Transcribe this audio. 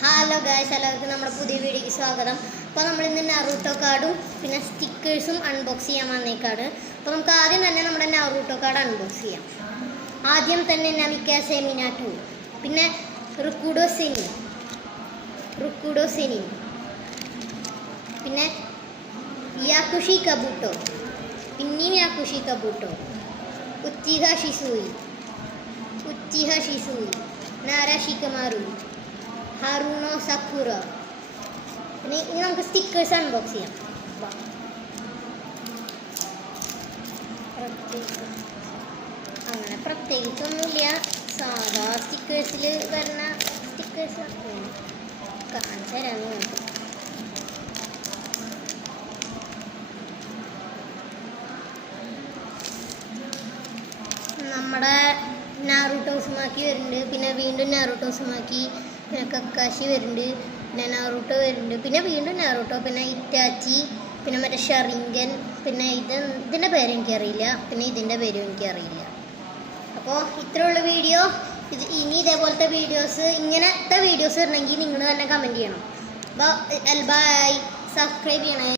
Hello guys, എല്ലാവർക്കും നമ്മുടെ പുതിയ വീഡിയോയ്ക്ക് സ്വാഗതം. അപ്പോൾ നമ്മൾ ഇന്ന് നാറൂട്ടോ കാർഡും പിന്നെ സ്റ്റിക്കേഴ്സും അൺബോക്സ് ചെയ്യാൻ വന്നേക്കാണ്. അപ്പോൾ നമുക്ക് ആദ്യം തന്നെ നമ്മുടെ നാറൂട്ടോ കാർഡ് അൺബോക്സ് ചെയ്യാം. ആദ്യം തന്നെ നമിക്ക സെമിനാറ്റോ, പിന്നെ റുക്കുഡോ സെനിൻ, പിന്നെ യാക്കുഷി കബൂട്ടോ, പിന്നെയും യാക്കുഷി കബൂട്ടോ, ഉച്ചിഹ ഷിസൂയി, നാരാഷിക്കമാറു, ഹാറൂണോ സക്കുറ. പിന്നെ ഇനി നമുക്ക് സ്റ്റിക്കേഴ്സ് അൺബോക്സ് ചെയ്യാം. അങ്ങനെ പ്രത്യേകിച്ചൊന്നുമില്ല, സാധാ സ്റ്റിക്കേഴ്സിൽ വരുന്ന സ്റ്റിക്കേഴ്സ് കാണിച്ചു തരാൻ നോക്കും. നമ്മുടെ നാറൂട്ടോ ഉസുമാക്കി വരുന്നുണ്ട്, പിന്നെ വീണ്ടും നാറൂട്ടോ ഉസുമാക്കി, പിന്നെ കക്കാശി വരുന്നുണ്ട്, പിന്നെ നാറൂട്ടോ വരുന്നുണ്ട്, പിന്നെ വീണ്ടും നാറൂട്ടോ, പിന്നെ ഇറ്റാച്ചി, പിന്നെ മറ്റേ ഷറിങ്കൻ, പിന്നെ ഇതിൻ്റെ പേര് എനിക്കറിയില്ല, പിന്നെ ഇതിൻ്റെ പേരും എനിക്കറിയില്ല. അപ്പോൾ ഇത്രയുള്ള വീഡിയോ. ഇനി ഇതേപോലത്തെ വീഡിയോസ്, ഇങ്ങനത്തെ വീഡിയോസ് ഇടണമെങ്കിൽ നിങ്ങൾ തന്നെ കമൻറ്റ് ചെയ്യണം. അപ്പോൾ ബൈ, സബ്സ്ക്രൈബ് ചെയ്യണേ.